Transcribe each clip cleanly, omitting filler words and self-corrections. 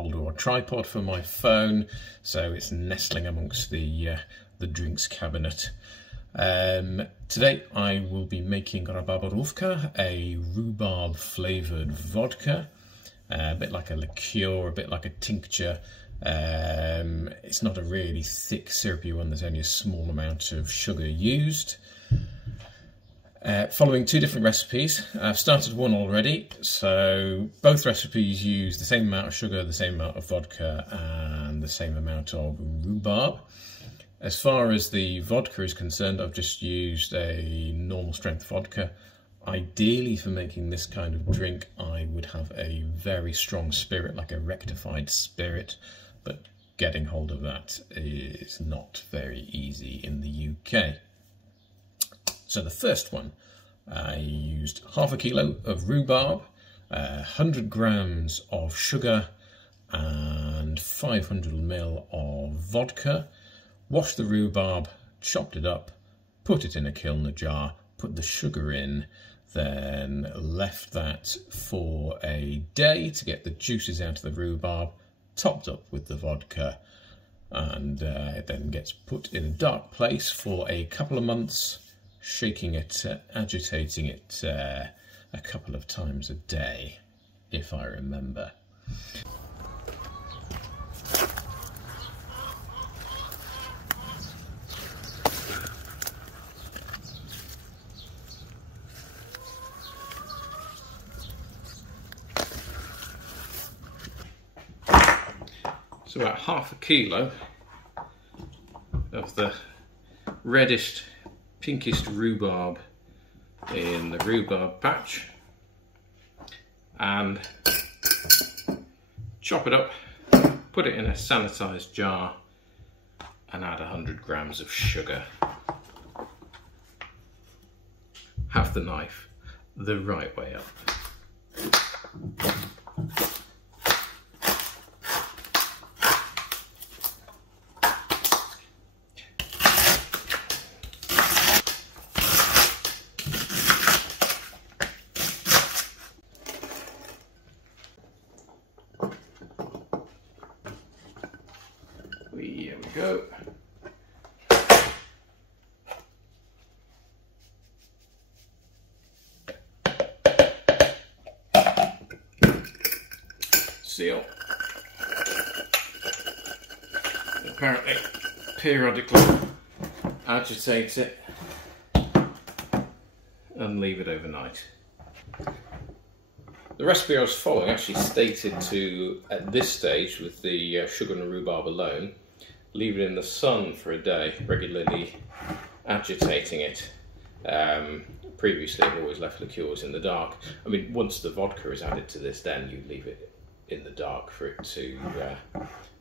holder or tripod for my phone, so it's nestling amongst the drinks cabinet. Today I will be making Rabarbarówka, a rhubarb flavoured vodka, a bit like a liqueur, a bit like a tincture. It's not a really thick syrupy one, there's only a small amount of sugar used. Following two different recipes. I've started one already, so both recipes use the same amount of sugar, the same amount of vodka and the same amount of rhubarb. As far as the vodka is concerned, I've just used a normal strength vodka. Ideally for making this kind of drink I would have a very strong spirit, like a rectified spirit, but getting hold of that is not very easy in the UK. So the first one, I used half a kilo of rhubarb, 100 grams of sugar and 500 ml of vodka. Washed the rhubarb, chopped it up, put it in a kiln jar, put the sugar in, then left that for a day to get the juices out of the rhubarb, topped up with the vodka, and it then gets put in a dark place for a couple of months, shaking it, agitating it a couple of times a day, if I remember. So about half a kilo of the reddish, pinkish rhubarb in the rhubarb patch, and chop it up, put it in a sanitised jar and add 100 grams of sugar. Have the knife the right way up. Here we go. Seal. Apparently, periodically agitate it and leave it overnight. The recipe I was following actually stated to, at this stage, with the sugar and rhubarb alone, leave it in the sun for a day, regularly agitating it. Previously I've always left liqueurs in the dark. I mean, once the vodka is added to this, then you leave it in the dark for it to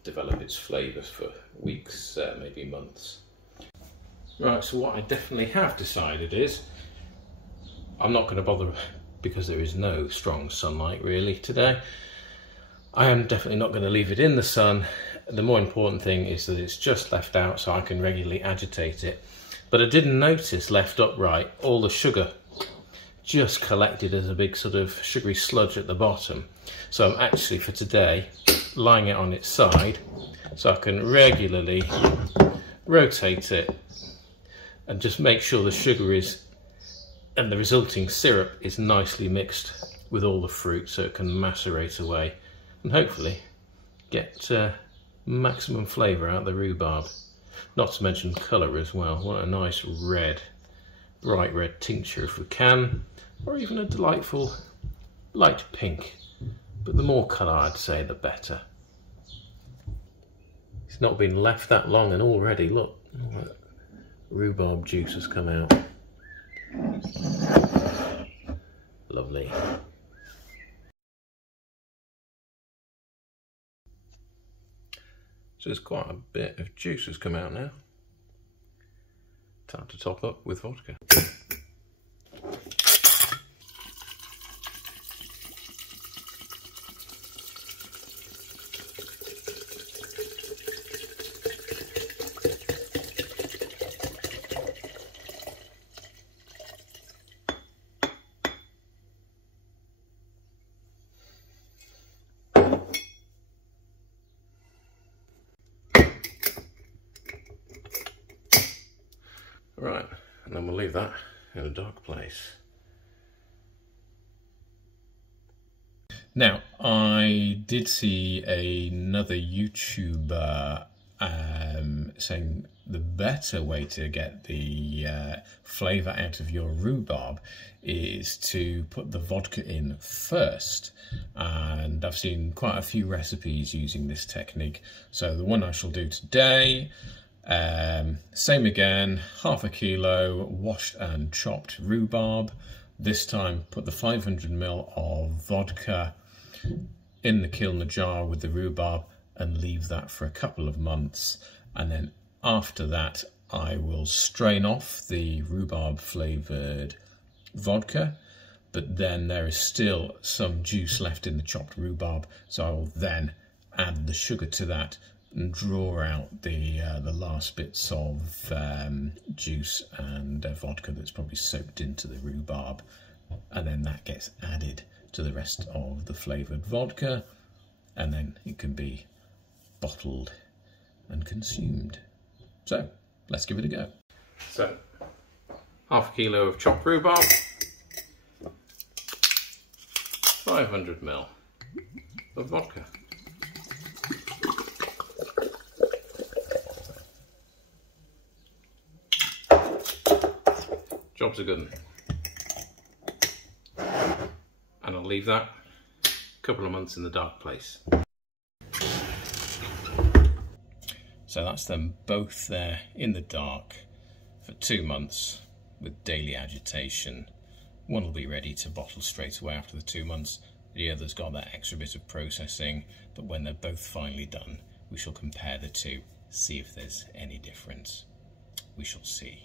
develop its flavours for weeks, maybe months. Right, so what I definitely have decided is I'm not going to bother, because there is no strong sunlight really today. I am definitely not going to leave it in the sun. The more important thing is that it's just left out so I can regularly agitate it. But I didn't notice, left upright, all the sugar just collected as a big sort of sugary sludge at the bottom. So I'm actually, for today, lying it on its side so I can regularly rotate it and just make sure the sugar is, and the resulting syrup is nicely mixed with all the fruit so it can macerate away and hopefully get maximum flavour out of the rhubarb. Not to mention colour as well. What a nice red, bright red tincture if we can, or even a delightful light pink. But the more colour I'd say the better. It's not been left that long and already, look, all that rhubarb juice has come out. Lovely. So there's quite a bit of juice has come out now. Time to top up with vodka. Right, and then we'll leave that in a dark place. Now, I did see another YouTuber saying the better way to get the flavour out of your rhubarb is to put the vodka in first, and I've seen quite a few recipes using this technique. So the one I shall do today, same again, half a kilo washed and chopped rhubarb. This time put the 500 ml of vodka in the kiln jar with the rhubarb and leave that for a couple of months, and then after that I will strain off the rhubarb flavoured vodka, but then there is still some juice left in the chopped rhubarb, so I will then add the sugar to that and draw out the last bits of juice and vodka that's probably soaked into the rhubarb, and then that gets added to the rest of the flavoured vodka, and then it can be bottled and consumed. So let's give it a go. So half a kilo of chopped rhubarb, 500 ml of vodka. Job's a good one. And I'll leave that a couple of months in the dark place. So that's them both there in the dark for 2 months with daily agitation. One will be ready to bottle straight away after the 2 months. The other's got that extra bit of processing, but when they're both finally done, we shall compare the two, see if there's any difference. We shall see.